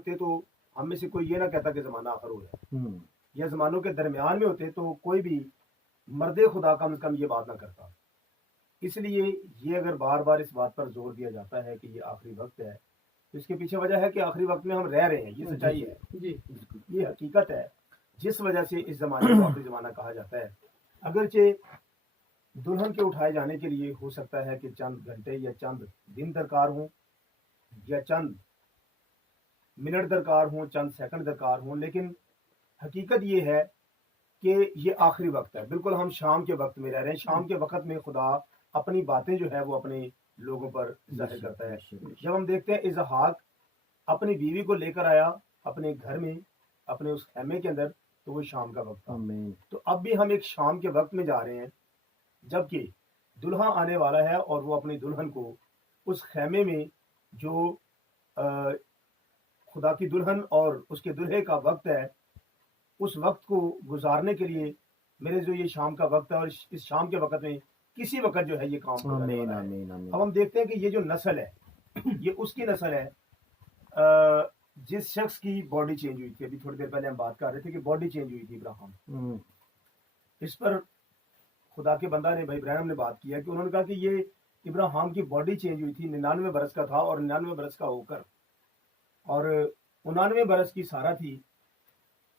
ہوتے تو ہم میں سے کوئی یہ نہ کہتا کہ زمانہ آخر ہو ہے، یا زمانوں کے درمیان میں ہوتے تو کوئی بھی مرد خدا کم از کم یہ بات نہ کرتا۔ اس لیے یہ اگر بار بار اس بات پر زور دیا جاتا ہے کہ یہ آخری وقت ہے، تو اس کے پیچھے وجہ ہے کہ آخری وقت میں ہم رہ رہے ہیں، یہ سچائی ہے، یہ حقیقت ہے جس وجہ سے اس زمانے کو آخری زمانہ کہا جاتا ہے۔ اگرچہ دلہن کے اٹھائے جانے کے لیے ہو سکتا ہے کہ چند گھنٹے یا چند دن درکار ہوں، یا چند منٹ درکار ہوں، چند سیکنڈ درکار ہوں، لیکن حقیقت یہ ہے کہ یہ آخری وقت ہے۔ بالکل ہم شام کے وقت میں رہ رہے ہیں، شام کے وقت میں خدا اپنی باتیں جو ہے وہ اپنے لوگوں پر ظاہر کرتا ہے۔ جب ہم دیکھتے ہیں اسحاق اپنی بیوی کو لے کر آیا اپنے گھر میں، اپنے اس خیمے کے اندر، تو وہ شام کا وقت تھا۔ تو اب بھی ہم ایک شام کے وقت میں جا رہے ہیں، جبکہ دلہا آنے والا ہے اور وہ اپنی دلہن کو اس خیمے میں جو خدا کی دلہن اور اس کے دلہے کا وقت ہے، اس وقت کو گزارنے کے لیے میرے جو یہ شام کا وقت ہے، اور اس شام کے وقت میں کسی وقت جو ہے یہ کام ہونے والا ہے۔ اب ہم دیکھتے ہیں کہ یہ جو نسل ہے یہ اس کی نسل ہے جس شخص کی باڈی چینج ہوئی تھی۔ ابھی تھوڑی دیر پہلے ہم بات کر رہے تھے کہ باڈی چینج ہوئی تھی ابراہیم، اس پر خدا کے بندہ نے، بھائی ابراہیم نے بات کیا کہ انہوں نے کہا کہ یہ ابراہیم کی باڈی چینج ہوئی تھی، 99 برس کا تھا، اور 99 برس کا ہو کر اور 99 برس کی سارا تھی،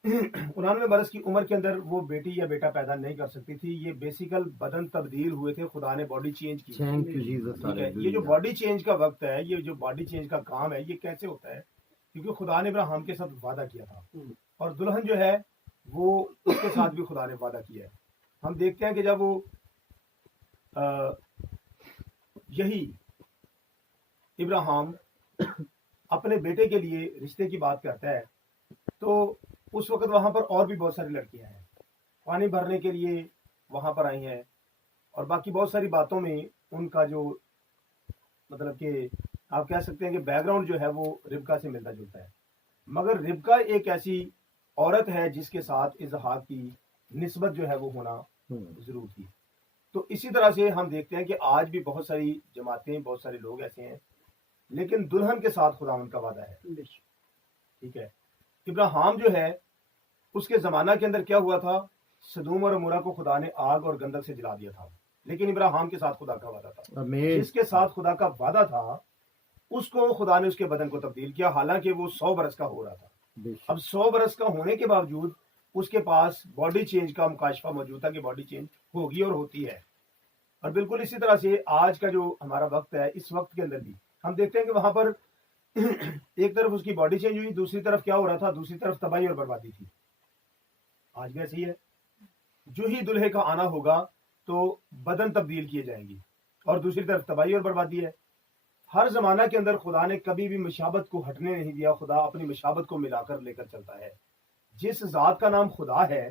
99 برس کی عمر کے اندر وہ بیٹی یا بیٹا پیدا نہیں کر سکتی تھی۔ یہ بیسیکل بدن تبدیل ہوئے تھے، خدا نے باڈی چینج کی۔ ٹھیک ہے، یہ جو باڈی چینج کا وقت ہے، یہ جو باڈی چینج کا کام ہے، یہ کیسے ہوتا ہے؟ کیونکہ خدا نے ابراہیم کے ساتھ وعدہ کیا تھا، اور دلہن جو ہے وہ اس کے ساتھ بھی خدا نے وعدہ کیا ہے۔ ہم دیکھتے ہیں کہ جب وہ یہی ابراہیم اپنے بیٹے کے لیے رشتے کی بات کرتا ہے، تو اس وقت وہاں پر اور بھی بہت ساری لڑکیاں ہیں، پانی بھرنے کے لیے وہاں پر آئی ہیں، اور باقی بہت ساری باتوں میں ان کا جو مطلب کہ آپ کہہ سکتے ہیں کہ بیک گراؤنڈ جو ہے وہ ربکا سے ملتا جلتا ہے، مگر ربکا ایک ایسی عورت ہے جس کے ساتھ اسحاق کی نسبت جو ہے وہ ہونا ضرور تھی۔ تو اسی طرح سے ہم دیکھتے ہیں کہ آج بھی بہت ساری جماعتیں، بہت سارے لوگ ایسے ہیں، لیکن دلہن کے ساتھ خداوند کا وعدہ ہے۔ ٹھیک ہے، ابراہیم جو ہے اس کے زمانہ کے اندر کیا ہوا تھا؟ سدوم اور عمورہ کو خدا نے آگ اور گندک سے جلا دیا تھا، لیکن ابراہیم کے ساتھ خدا کا وعدہ تھا۔ جس کے ساتھ خدا کا وعدہ تھا اس کو خدا نے اس کے بدن کو تبدیل کیا، حالانکہ وہ 100 برس کا ہو رہا تھا۔ اب 100 برس کا ہونے کے باوجود اس کے پاس باڈی چینج کا مکاشفہ موجود تھا کہ باڈی چینج ہوگی اور ہوتی ہے۔ اور بالکل اسی طرح سے آج کا جو ہمارا وقت ہے، اس وقت کے اندر بھی ہم دیکھتے ہیں کہ وہاں پر ایک طرف اس کی باڈی چینج ہوئی، دوسری طرف کیا ہو رہا تھا؟ دوسری طرف تباہی اور بربادی تھی۔ آج بھی ایسے ہی ہے، جو ہی دلہے کا آنا ہوگا تو بدن تبدیل کیے جائیں گی، اور دوسری طرف تباہی اور بربادی ہے۔ ہر زمانہ کے اندر خدا نے کبھی بھی مشابت کو ہٹنے نہیں دیا، خدا اپنی مشابت کو ملا کر لے کر چلتا ہے۔ جس ذات کا نام خدا ہے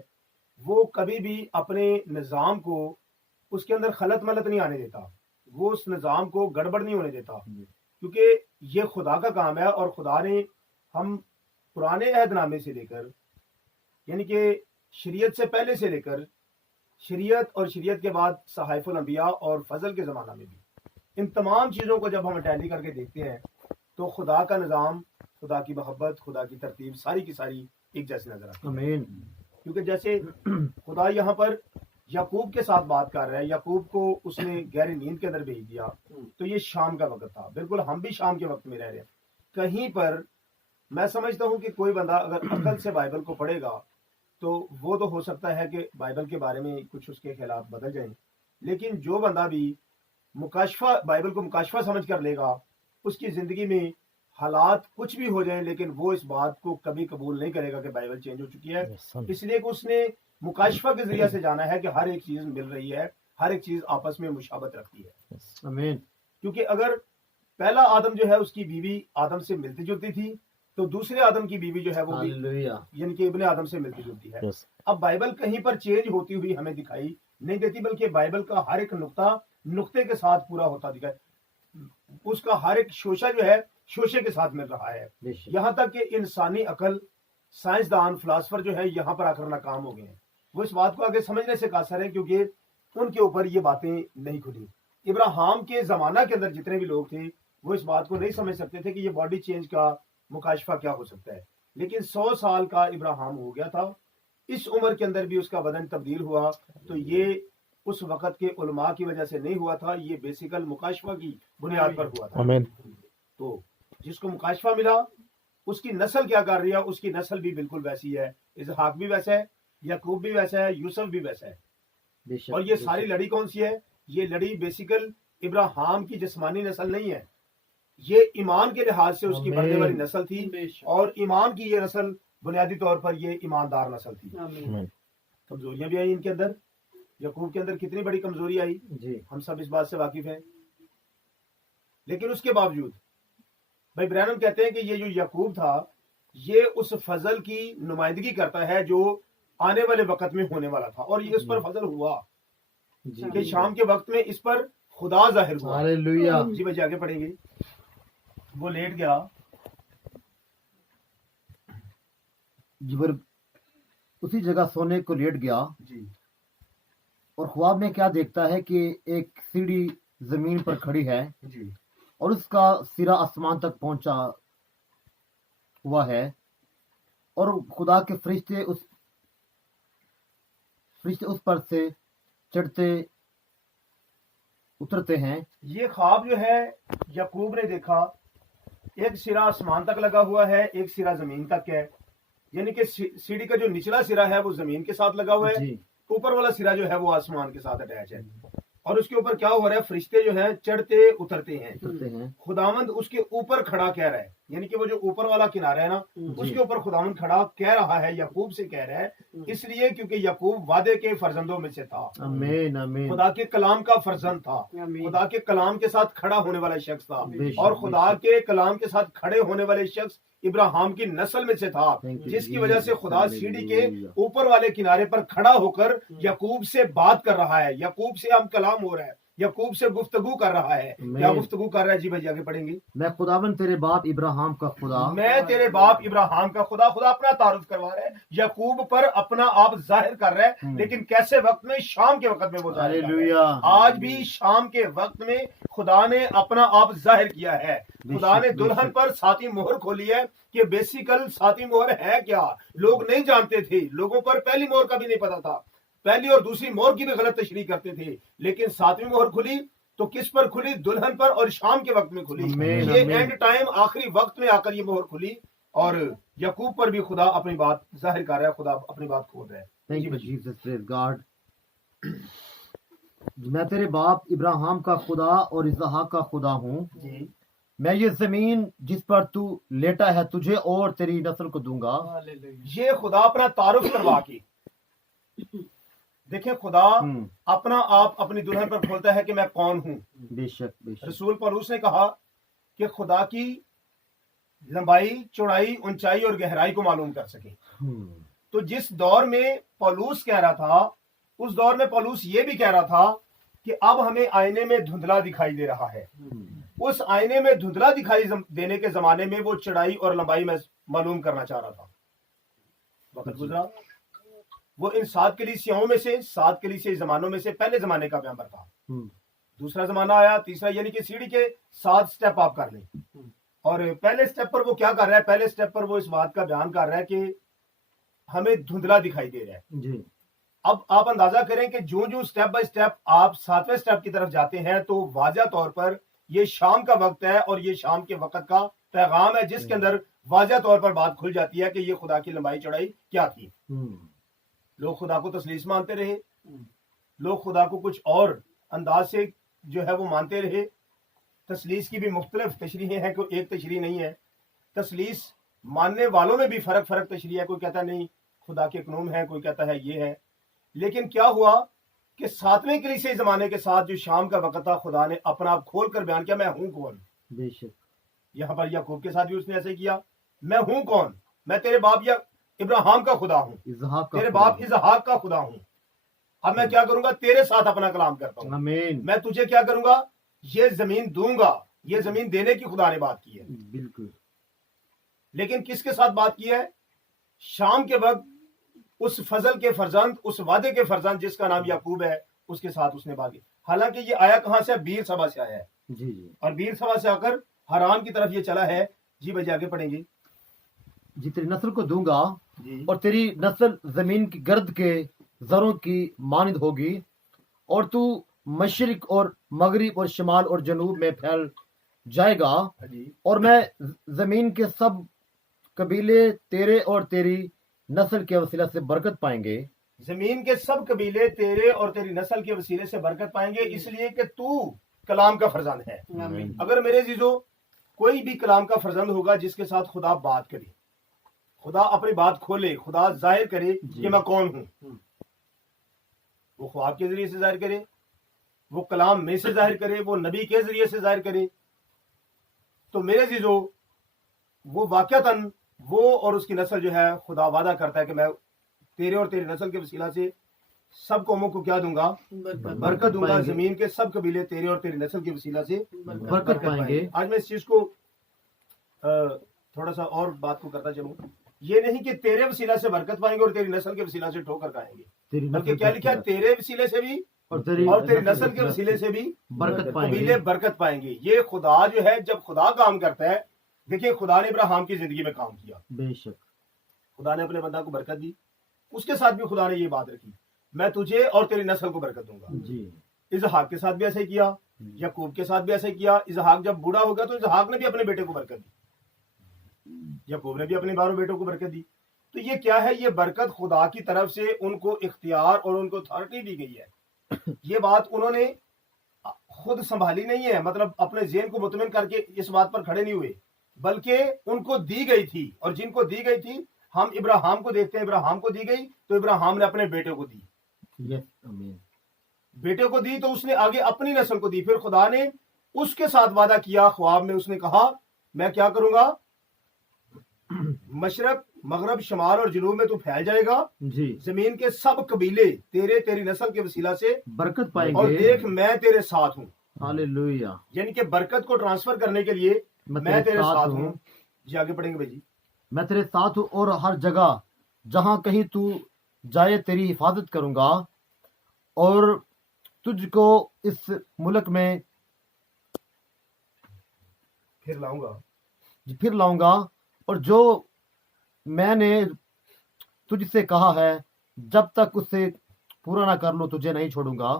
وہ کبھی بھی اپنے نظام کو اس کے اندر خلط ملط نہیں آنے دیتا، وہ اس نظام کو گڑبڑ نہیں ہونے دیتا، کیونکہ یہ خدا کا کام ہے۔ اور خدا نے ہم پرانے عہد نامے سے لے کر، یعنی کہ شریعت سے پہلے سے لے کر شریعت اور شریعت کے بعد صحائف الانبیاء اور فضل کے زمانہ میں بھی، ان تمام چیزوں کو جب ہم ٹیلی کر کے دیکھتے ہیں تو خدا کا نظام، خدا کی محبت، خدا کی ترتیب ساری کی ساری ایک جیسی نظر آتی ہے۔ آمین۔ کیونکہ جیسے خدا یہاں پر یعقوب کے ساتھ بات کر رہا ہے، یعقوب کو اس نے گہری نیند کے اندر بھیج دیا، تو یہ شام کا وقت تھا۔ بالکل ہم بھی شام کے وقت میں رہ رہے ہیں۔ کہیں پر میں سمجھتا ہوں کہ کوئی بندہ اگر عقل سے بائبل کو پڑھے گا تو وہ تو ہو سکتا ہے کہ بائبل کے بارے میں کچھ اس کے خیالات بدل جائیں، لیکن جو بندہ بھی مکاشفہ، بائبل کو مکاشفہ سمجھ کر لے گا، اس کی زندگی میں حالات کچھ بھی ہو جائیں لیکن وہ اس بات کو کبھی قبول نہیں کرے گا کہ بائبل چینج ہو چکی ہے، اس لیے کہ اس نے مکاشفہ کے ذریعے سے جانا ہے کہ ہر ایک چیز مل رہی ہے، ہر ایک چیز آپس میں مشابت رکھتی ہے۔ آمین۔ کیونکہ اگر پہلا آدم جو ہے اس کی بیوی آدم سے ملتی جلتی تھی، تو دوسرے آدم کی بیوی جو ہے وہ بھی یعنی کہ ابن آدم سے ملتی جلتی ہے۔ اب بائبل کہیں پر چینج ہوتی ہوئی ہمیں دکھائی نہیں دیتی، بلکہ بائبل کا ہر ایک نقطے کے ساتھ پورا ہوتا دکھا، اس کا ہر ایک شوشہ جو ہے شوشے کے ساتھ مل رہا ہے، یہاں تک کہ انسانی عقل، سائنسدان، فلاسفر جو ہے یہاں پر آ کر ناکام ہو گئے ہیں۔ وہ اس بات کو آگے سمجھنے سے قاصر ہے کیونکہ ان کے اوپر یہ باتیں نہیں کھلی۔ ابراہیم کے زمانہ کے اندر جتنے بھی لوگ تھے وہ اس بات کو نہیں سمجھ سکتے تھے کہ یہ باڈی چینج کا مکاشفہ کیا ہو سکتا ہے. لیکن 100 سال کا ابراہیم ہو گیا تھا, اس عمر کے اندر بھی اس کا بدن تبدیل ہوا, تو یہ اس وقت کے علماء کی وجہ سے نہیں ہوا تھا, یہ بیسیکل مکاشفہ کی بنیاد پر ہوا تھا. آمین. تو جس کو مکاشفہ ملا اس کی نسل کیا کر رہی ہے, اس کی نسل بھی بالکل ویسی ہے, اسحاق بھی ویسا ہے, یعقوب بھی ویسا ہے, یوسف بھی ویسا ہے. بے شک, اور یہ بے ساری شک. لڑی کون سی ہے؟ یہ لڑی بیسیکل ابراہیم کی جسمانی نسل نہیں ہے, یہ ایمان کے لحاظ سے اس کی بڑھنے والی نسل تھی, اور ایمان کی یہ نسل بنیادی طور پر یہ ایماندار نسل تھی. آمین. کمزوریاں بھی آئی ان کے اندر. یعقوب کے اندر کتنی بڑی کمزوری آئی, جی ہم سب اس بات سے واقف ہیں. لیکن اس کے باوجود بھائی برانم کہتے ہیں کہ یہ جو یعقوب تھا یہ اس فضل کی نمائندگی کرتا ہے جو آنے والے وقت میں ہونے والا تھا, اور یہ اس پر فضل ہوا جی کہ شام کے وقت میں اس پر خدا ظاہر ہوا. ہاللویہ. جی بھائی آگے پڑھیں گے. وہ لیٹ گیا, جبر اسی جگہ سونے کو لیٹ گیا جی اور خواب میں کیا دیکھتا ہے کہ ایک سیڑھی زمین پر کھڑی ہے جی اور اس کا سرا آسمان تک پہنچا ہوا ہے, اور خدا کے فرشتے اس پر سے چڑھتے اترتے ہیں. یہ خواب جو ہے یعقوب نے دیکھا, ایک سرا آسمان تک لگا ہوا ہے, ایک سرا زمین تک ہے, یعنی کہ سیڑھی کا جو نچلا سرا ہے وہ زمین کے ساتھ لگا ہوا ہے, جی اوپر والا سرا جو ہے وہ آسمان کے ساتھ اٹیچ ہے, اور اس کے اوپر کیا ہو رہا ہے, فرشتے جو ہیں چڑھتے اترتے ہیں. اترتے ہیں. خداوند اس کے اوپر کھڑا کہہ رہا ہے, یعنی کہ وہ جو اوپر والا کنارہ ہے نا اس کے اوپر خداوند کھڑا کہہ رہا ہے, یعقوب سے کہہ رہا ہے, اس لیے کیونکہ یعقوب وعدے کے فرزندوں میں سے تھا, آمین آمین. خدا کے کلام کا فرزند تھا, خدا کے کلام کے ساتھ کھڑا ہونے والا شخص تھا, بے شک, اور بے خدا شک. کے کلام کے ساتھ کھڑے ہونے والے شخص ابراہیم کی نسل میں سے تھا, Thank you, جس کی وجہ سے Jesus. خدا سیڑھی کے Hallelujah. اوپر والے کنارے پر کھڑا ہو کر یعقوب سے بات کر رہا ہے, یعقوب سے ہم کلام ہو رہا ہے, یعقوب سے گفتگو کر رہا ہے. کیا Amen. گفتگو کر رہا ہے؟ جی بھائی آگے پڑھیں گے. میں خداوند تیرے باپ ابراہیم کا خدا, میں تیرے باپ ابراہیم کا خدا. خدا اپنا تعارف کروا رہا ہے, یعقوب پر اپنا آپ ظاہر کر رہا ہے, لیکن کیسے وقت میں؟ شام کے وقت میں وہ ظاہر کر رہا ہے. ہاللویہ. آج بھی شام کے وقت میں خدا نے اپنا آپ ظاہر کیا ہے. خدا نے دلہن پر ساتویں مہر کھولی ہے کہ بیسیکل ساتویں مہر ہے کیا, لوگ نہیں جانتے تھے, لوگوں پر پہلی مہر کا بھی نہیں پتا تھا, پہلی اور دوسری مہر کی بھی غلط تشریح کرتے تھے, لیکن ساتویں مہر کھلی تو کس پر کھلی؟ دلہن پر, اور شام کے وقت میں کھلی. آمین, یہ آمین. اینڈ ٹائم آخری وقت میں آ کر یہ مہر کھلی, اور یعقوب پر بھی خدا اپنی بات ظاہر کر رہا ہے, خدا اپنی بات کھول رہا ہے. Thank you, Jesus. Praise God. میں تیرے باپ ابراہیم کا خدا اور اسحاق کا خدا ہوں. جی میں یہ زمین جس پر تو لیٹا ہے تجھے اور تیری نسل کو دوں گا. یہ خدا اپنا تعارف کروا کے, دیکھیں خدا اپنا آپ اپنی دلہن پر کھولتا ہے کہ میں کون ہوں. بے شک بے شک. رسول پولس نے کہا کہ خدا کی لمبائی, چوڑائی, اونچائی اور گہرائی کو معلوم کر سکیں. تو جس دور میں پولس کہہ رہا تھا, اس دور میں پولس یہ بھی کہہ رہا تھا کہ اب ہمیں آئینے میں دھندلا دکھائی دے رہا ہے. اس آئینے میں دھندلا دکھائی دینے کے زمانے میں وہ چڑائی اور لمبائی میں معلوم کرنا چاہ رہا تھا. وقت گزرا, وہ ان 7 کلیسیاؤں میں سے, 7 کلیسیائی زمانوں میں سے پہلے زمانے کا پیغمبر تھا. دوسرا زمانہ آیا, تیسرا, یعنی کہ سیڑھی کے 7 سٹیپ آپ کر لیں. اور پہلے سٹیپ پر وہ کیا کر رہا ہے؟ پہلے سٹیپ پر وہ اس بات کا بیان کر رہا ہے کہ ہمیں دھندلا دکھائی دے رہا ہے. جی اب آپ اندازہ کریں کہ جو سٹیپ بائی سٹیپ آپ 7ویں سٹیپ کی طرف جاتے ہیں تو واضح طور پر یہ شام کا وقت ہے, اور یہ شام کے وقت کا پیغام ہے, جس کے اندر واضح طور پر بات کھل جاتی ہے کہ یہ خدا کی لمبائی چڑھائی کیا تھی. لوگ خدا کو تثلیث مانتے رہے, لوگ خدا کو کچھ اور انداز سے جو ہے وہ مانتے رہے. تثلیث کی بھی مختلف تشریحیں ہیں, کوئی ایک تشریح نہیں ہے. تثلیث ماننے والوں میں بھی فرق تشریح ہے, کوئی کہتا ہے نہیں خدا کے قانون ہے, کوئی کہتا ہے یہ ہے. لیکن کیا ہوا کہ 7ویں کلیسیائی زمانے کے ساتھ جو شام کا وقت تھا, خدا نے اپنا آپ کھول کر بیان کیا, میں ہوں کون. بے شک. یہاں پر یعقوب کے ساتھ بھی اس نے ایسے کیا, میں ہوں کون, میں تیرے باپ یا ابراہیم کا خدا ہوں, اسحاق کا تیرے خدا باپ ہوں. اسحاق کا خدا ہوں. اب میں کیا کروں گا؟ تیرے ساتھ اپنا کلام کرتا ہوں. آمین. میں تجھے کیا کروں گا؟ یہ زمین دوں گا. یہ زمین دینے کی خدا نے بات کی ہے, بالکل. لیکن کس کے ساتھ بات کی ہے؟ شام کے وقت اس فضل کے فرزند, اس وعدے کے فرزند جس کا نام یعقوب ہے, اس کے ساتھ اس نے بات کی. حالانکہ یہ آیا کہاں سے؟ بیر سبا سے آیا ہے, جی جی. اور بیر سبا سے آ کر حران کی طرف یہ چلا ہے. جی بھائی آگے پڑھیں گے. جی تیری نسل کو دوں گا جی اور تیری نسل زمین کی گرد کے ذروں کی مانند ہوگی اور تو مشرق اور مغرب اور شمال اور جنوب میں پھیل جائے گا جی اور میں زمین کے سب قبیلے تیرے اور تیری نسل کے وسیلہ سے برکت پائیں گے. زمین کے سب قبیلے تیرے اور تیری نسل کے وسیلے سے برکت پائیں گے، اس لیے کہ تو کلام کا فرزند ہے. آمین. اگر میرے عزیزو کوئی بھی کلام کا فرزند ہوگا جس کے ساتھ خدا بات کرے، خدا اپنی بات کھولے، خدا ظاہر کرے کہ میں کون ہوں، وہ خواب کے ذریعے سے ظاہر کرے، وہ کلام میں سے ظاہر کرے، وہ نبی کے ذریعے سے ظاہر کرے، تو میرے عزیزو وہ واقعتاً وہ اور اس کی نسل جو ہے خدا وعدہ کرتا ہے کہ میں تیرے اور تیری نسل کے وسیلہ سے سب قوموں کو کیا دوں گا؟ برکت دوں گا. پائیں گے. زمین کے سب قبیلے تیرے اور تیری نسل کے وسیلہ سے برکت پائیں گے. آج میں اس چیز کو تھوڑا سا اور بات کو کرتا چلوں. یہ نہیں کہ تیرے وسیلہ سے برکت پائیں گے اور تیری نسل کے وسیلہ سے ٹھوکر کھائیں گے، تیری بلکہ نسل کیا کے لکھا ہے؟ وسیلہ تیرے وسیلے سے بھی اور تیری نسل کے وسیلے سے بھی برکت پائیں قبیلے گے. برکت پائیں گے. یہ خدا جو ہے جب خدا کام کرتا ہے، دیکھیے خدا نے ابراہیم کی زندگی میں کام کیا، بے شک. خدا نے اپنے بندہ کو برکت دی، اس کے ساتھ بھی خدا نے یہ بات رکھی میں تجھے اور تیری نسل کو برکت دوں گا. جی اسحاق کے ساتھ بھی ایسے ہی کیا، یعقوب کے ساتھ بھی ایسے ہی کیا. اسحاق جب بوڑھا ہو گیا تو اسحاق نے بھی اپنے بیٹے کو برکت دی، یعقوب نے بھی اپنے 12 بیٹوں کو برکت دی. تو یہ کیا ہے؟ یہ برکت خدا کی طرف سے ان کو اختیار اور ان کو اتھارٹی دی گئی ہے. یہ بات انہوں نے خود سنبھالی نہیں ہے، مطلب اپنے ذہن کو مطمئن کر کے اس بات پر کھڑے نہیں ہوئے، بلکہ ان کو دی گئی تھی. اور جن کو دی گئی تھی، ہم ابراہیم کو دیکھتے ہیں، ابراہیم کو دی گئی تو ابراہیم نے اپنے بیٹے کو دی، یس. آمین. بیٹے کو دی تو اس نے آگے اپنی نسل کو دی. پھر خدا نے اس کے ساتھ وعدہ کیا خواب میں، اس نے کہا میں کیا کروں گا؟ مشرق مغرب شمال اور جنوب میں تو پھیل جائے گا، جی زمین کے سب قبیلے تیری نسل کے وسیلہ سے برکت پائیں اور گے. دیکھ میں تیرے ساتھ ہوں. ہاللویا. یعنی کہ برکت کو ٹرانسفر کرنے کے لیے میں تیرے ساتھ ہوں. جی آگے پڑھیں گے بھائی جی. میں تیرے ساتھ ہوں اور ہر جگہ جہاں کہیں تو جائے تیری حفاظت کروں گا اور تجھ کو اس ملک میں پھر لاؤں گا. پھر لاؤں گا اور جو میں نے تجھ سے کہا ہے جب تک اسے پورا نہ کر لو تجھے نہیں چھوڑوں گا.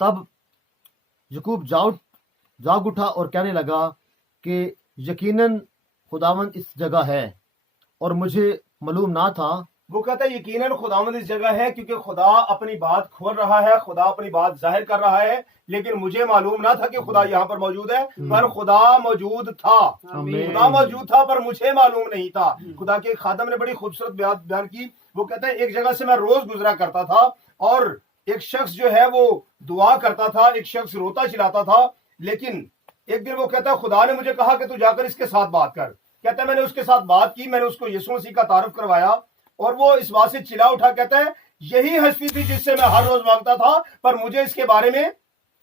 تب یعقوب جاگ اٹھا اور کہنے لگا کہ یقیناً خداوند اس جگہ ہے اور مجھے معلوم نہ تھا. وہ کہتا ہے یقیناً خداوند اس جگہ ہے، کیونکہ خدا اپنی بات کھول رہا ہے، خدا اپنی بات ظاہر کر رہا ہے، لیکن مجھے معلوم نہ تھا کہ خدا یہاں پر موجود ہے، پر خدا موجود تھا. آمین. خدا موجود تھا پر مجھے معلوم نہیں تھا. خدا کے خادم نے بڑی خوبصورت بیان کی. وہ کہتا ہے ایک جگہ سے میں روز گزرا کرتا تھا اور ایک شخص جو ہے وہ دعا کرتا تھا، ایک شخص روتا چلاتا تھا، لیکن ایک دن وہ کہتا ہے خدا نے مجھے کہا کہ تو جا کر اس کے ساتھ بات کر. کہتا ہے میں نے اس کے ساتھ بات کی، میں نے اس کو یسوع مسیح کا تعارف کروایا اور وہ اس بات سے چلا اٹھا. کہتا ہے یہی ہستی تھی جس سے میں ہر روز مانگتا تھا، پر مجھے اس کے بارے میں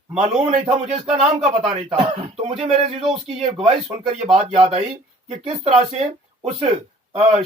معلوم نہیں تھا، مجھے اس کا نام کا پتہ نہیں تھا. تو مجھے میرے عزیزو اس کی یہ گواہی سن کر یہ بات یاد آئی کہ کس طرح سے اس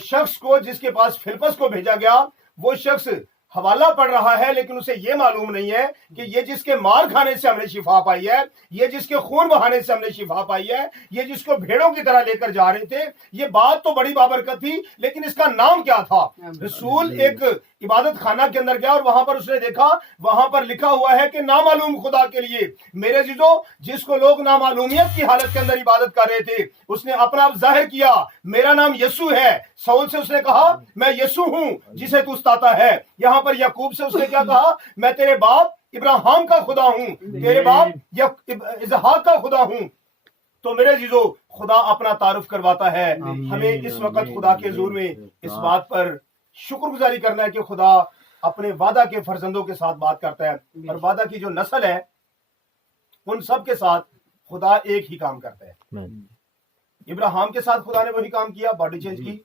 شخص کو جس کے پاس فلپس کو بھیجا گیا، وہ شخص حوالہ پڑھ رہا ہے لیکن اسے یہ معلوم نہیں ہے کہ یہ جس کے مار کھانے سے ہم نے شفا پائی ہے، یہ جس کے خون بہانے سے ہم نے شفا پائی ہے، یہ جس کو بھیڑوں کی طرح لے کر جا رہے تھے، یہ بات تو بڑی بابرکت تھی، لیکن اس کا نام کیا تھا؟ رسول ایک عبادت خانہ کے اندر گیا اور وہاں پر اس نے دیکھا وہاں پر لکھا ہوا ہے کہ نامعلوم خدا کے لیے. میرے عزیزو جس کو لوگ نامعلومیت کی حالت کے اندر عبادت کر رہے تھے، اس نے اپنا آپ ظاہر کیا، میرا نام یسوع ہے. سول سے اس نے کہا میں یسوع ہوں جسے تو ستاتا ہے. یہاں پر یعقوب سے اس نے کیا کہا؟ میں تیرے باپ ابراہیم کا خدا ہوں، تیرے باپ اسحاق کا خدا ہوں. تو میرے عزیزو خدا اپنا تعارف کرواتا ہے. ہمیں اس وقت خدا کے حضور میں اس بات پر شکر گزاری کرنا ہے کہ خدا اپنے وعدہ کے فرزندوں کے ساتھ بات کرتا ہے، اور وعدہ کی جو نسل ہے ان سب کے ساتھ خدا ایک ہی کام کرتا ہے. ابراہیم کے ساتھ خدا نے وہی کام کیا، باڈی چینج کی.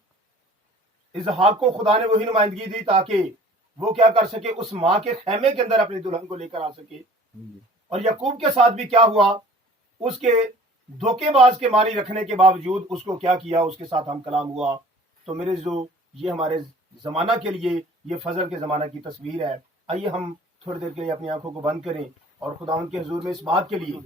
اسحاق کو خدا نے وہی نمائندگی دی تاکہ وہ کیا کر سکے، اس ماں کے خیمے کے اندر اپنی دلہن کو لے کر آ سکے. اور یعقوب کے ساتھ بھی کیا ہوا؟ اس کے دھوکے باز کے معنی رکھنے کے باوجود اس کو کیا کیا؟ اس کے ساتھ ہم کلام ہوا. تو میرے جو یہ ہمارے زمانہ کے لیے یہ فضل کے زمانہ کی تصویر ہے. آئیے ہم تھوڑی دیر کے لیے اپنی آنکھوں کو بند کریں اور خداوند کے حضور میں اس بات کے لیے